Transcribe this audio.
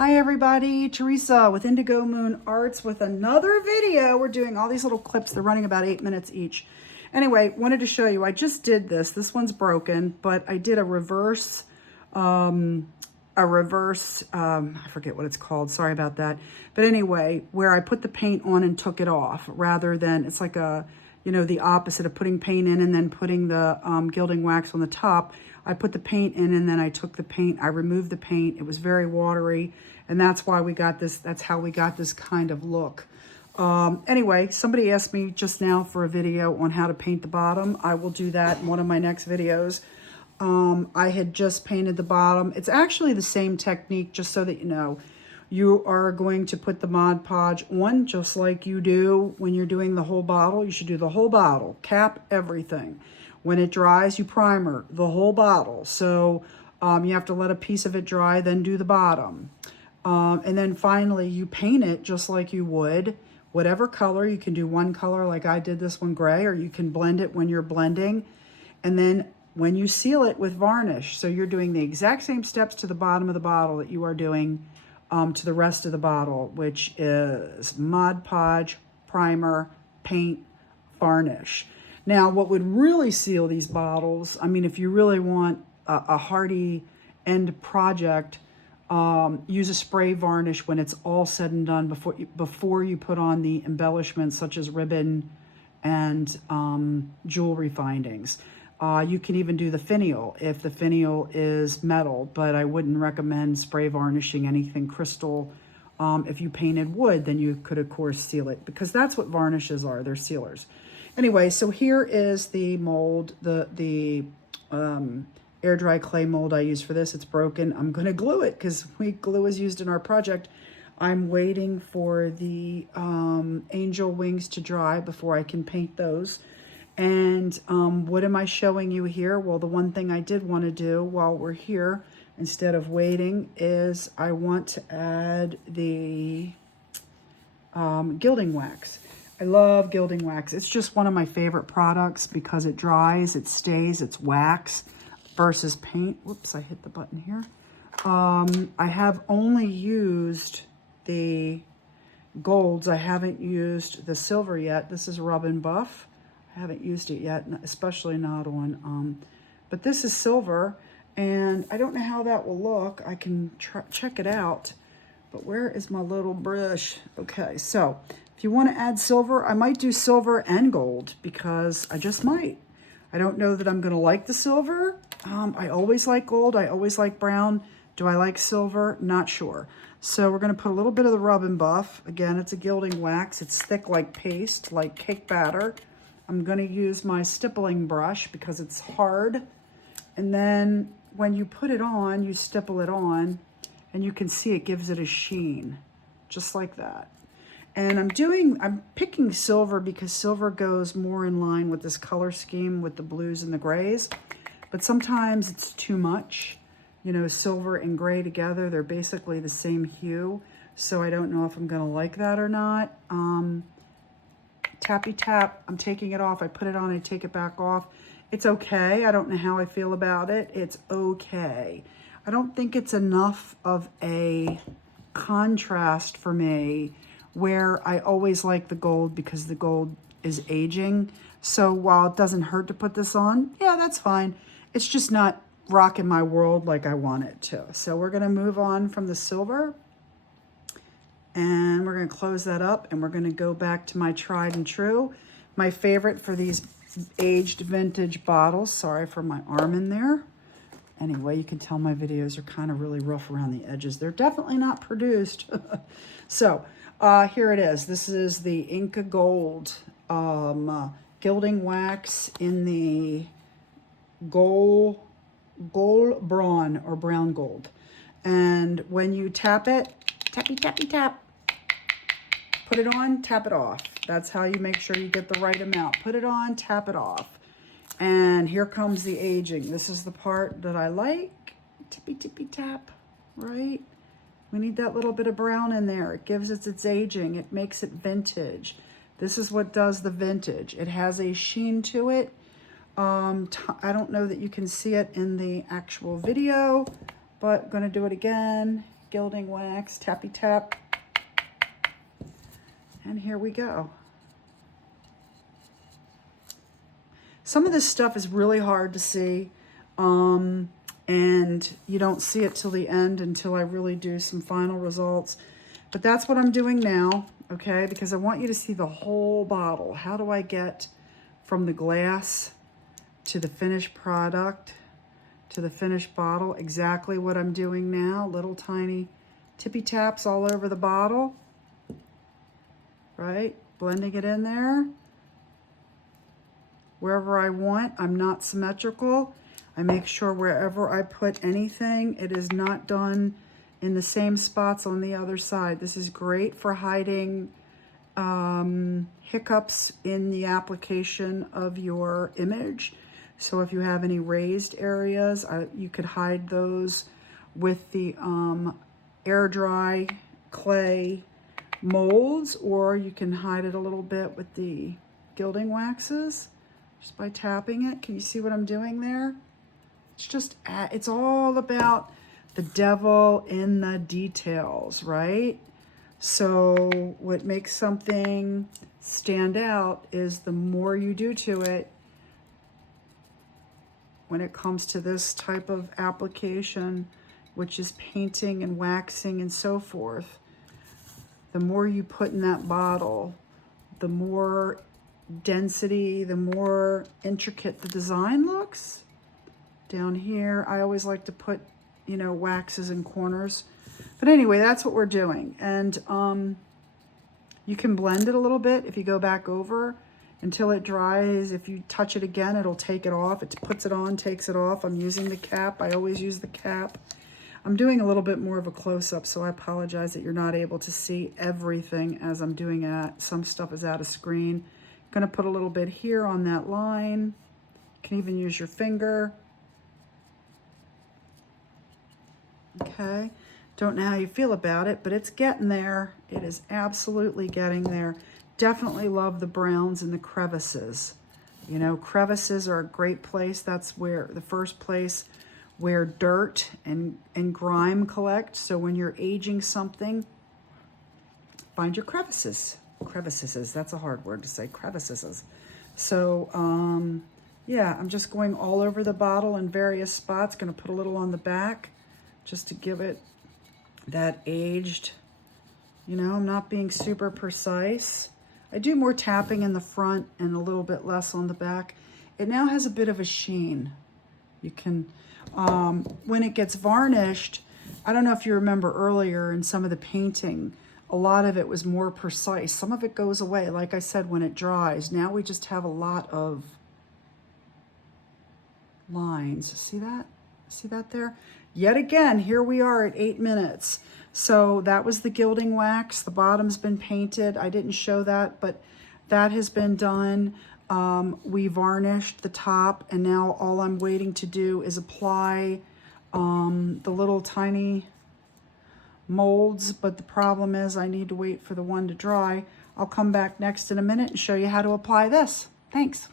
Hi everybody, Teresa with Indigo Moon Arts with another video. We're doing all these little clips. They're running about 8 minutes each. Anyway, wanted to show you, I just did this. This one's broken, but I did a reverse, I forget what it's called. Sorry about that. But anyway, where I put the paint on and took it off rather than, it's like a, you know, the opposite of putting paint in and then putting the gilding wax on the top. I put the paint in and then I took the paint, I removed the paint. It was very watery, and that's why we got this, that's how we got this kind of look. Anyway, somebody asked me just now for a video on how to paint the bottom. I will do that in one of my next videos. I had just painted the bottom. It's actually the same technique, just so that you know. You are going to put the Mod Podge on just like you do when you're doing the whole bottle. You should do the whole bottle, cap everything. When it dries, you primer the whole bottle. So you have to let a piece of it dry, then do the bottom. And then finally you paint it just like you would. Whatever color, you can do one color like I did this one gray, or you can blend it when you're blending. And then when you seal it with varnish, so you're doing the exact same steps to the bottom of the bottle that you are doing to the rest of the bottle, which is Mod Podge, primer, paint, varnish. Now, what would really seal these bottles, I mean, if you really want a hardy end project, use a spray varnish when it's all said and done before you put on the embellishments such as ribbon and jewelry findings. You can even do the finial if the finial is metal, but I wouldn't recommend spray varnishing anything crystal. If you painted wood, then you could, of course, seal it, because that's what varnishes are. They're sealers. Anyway, so here is the mold, the air dry clay mold I use for this. It's broken. I'm going to glue it because glue is used in our project. I'm waiting for the angel wings to dry before I can paint those. And what am I showing you here? Well, the one thing I did want to do while we're here, instead of waiting, is I want to add the gilding wax. I love gilding wax. It's just one of my favorite products because it dries, it stays, it's wax versus paint. Whoops, I hit the button here. I have only used the golds. I haven't used the silver yet. This is Rub and Buff. I haven't used it yet, especially not on, but this is silver, and I don't know how that will look. I can check it out, but where is my little brush? Okay, so if you want to add silver, I might do silver and gold because I just might. I don't know that I'm going to like the silver. I always like gold. I always like brown. Do I like silver? Not sure. So we're going to put a little bit of the Rub and Buff. Again, it's a gilding wax. It's thick like paste, like cake batter. I'm going to use my stippling brush because it's hard. And then when you put it on, you stipple it on, and you can see it gives it a sheen, just like that. And I'm picking silver because silver goes more in line with this color scheme with the blues and the grays. But sometimes it's too much. You know, silver and gray together, they're basically the same hue. So I don't know if I'm going to like that or not. Tappy tap, I'm taking it off. I put it on, I take it back off. It's okay. I don't know how I feel about it. It's okay. I don't think it's enough of a contrast for me where I always like the gold because the gold is aging. So while it doesn't hurt to put this on, yeah, that's fine. It's just not rocking my world like I want it to. So we're going to move on from the silver. And we're going to close that up, and we're going to go back to my tried and true. My favorite for these aged vintage bottles. Sorry for my arm in there. Anyway, you can tell my videos are kind of really rough around the edges. They're definitely not produced. So here it is. This is the Inca Gold gilding wax in the gold brawn or brown gold. And when you tap it, tappy, tappy, tap. Put it on, tap it off. That's how you make sure you get the right amount. Put it on, tap it off. And here comes the aging. This is the part that I like. Tippy, tippy, tap, right? We need that little bit of brown in there. It gives it its aging. It makes it vintage. This is what does the vintage. It has a sheen to it. I don't know that you can see it in the actual video, but I'm going to do it again. Gilding wax, tappy tap. And here we go. Some of this stuff is really hard to see, and you don't see it till the end until I really do some final results. But that's what I'm doing now, okay? Because I want you to see the whole bottle. How do I get from the glass to the finished product, to the finished bottle? Exactly what I'm doing now. Little tiny tippy taps all over the bottle, right? Blending it in there. Wherever I want, I'm not symmetrical. I make sure wherever I put anything, it is not done in the same spots on the other side. This is great for hiding hiccups in the application of your image. So if you have any raised areas, you could hide those with the air dry clay molds, or you can hide it a little bit with the gilding waxes. Just by tapping it. Can you see what I'm doing there? It's just, it's all about the devil in the details, right? So what makes something stand out is the more you do to it when it comes to this type of application, which is painting and waxing and so forth. The more you put in that bottle, the more density, the more intricate the design looks. Down here, I always like to put, you know, waxes in corners. But anyway, that's what we're doing. And you can blend it a little bit if you go back over until it dries. If you touch it again, it'll take it off. It puts it on, takes it off. I'm using the cap. I always use the cap. I'm doing a little bit more of a close-up, so I apologize that you're not able to see everything as I'm doing it. Some stuff is out of screen. Going to put a little bit here on that line. You can even use your finger. Okay. Don't know how you feel about it, but it's getting there. It is absolutely getting there. Definitely love the browns and the crevices. You know, crevices are a great place. That's where the first place where dirt and grime collect. So when you're aging something, find your crevices. Crevices, that's a hard word to say, crevices. So yeah, I'm just going all over the bottle in various spots. Going to put a little on the back just to give it that aged, you know, I'm not being super precise. I do more tapping in the front and a little bit less on the back. It now has a bit of a sheen. You can, when it gets varnished, I don't know if you remember earlier in some of the painting, a lot of it was more precise. Some of it goes away, like I said, when it dries. Now we just have a lot of lines. See that? See that there? Yet again, here we are at 8 minutes. So that was the gilding wax. The bottom's been painted. I didn't show that, but that has been done. We varnished the top, and now all I'm waiting to do is apply the little tiny molds, but the problem is I need to wait for the one to dry. I'll come back next in a minute and show you how to apply this. Thanks.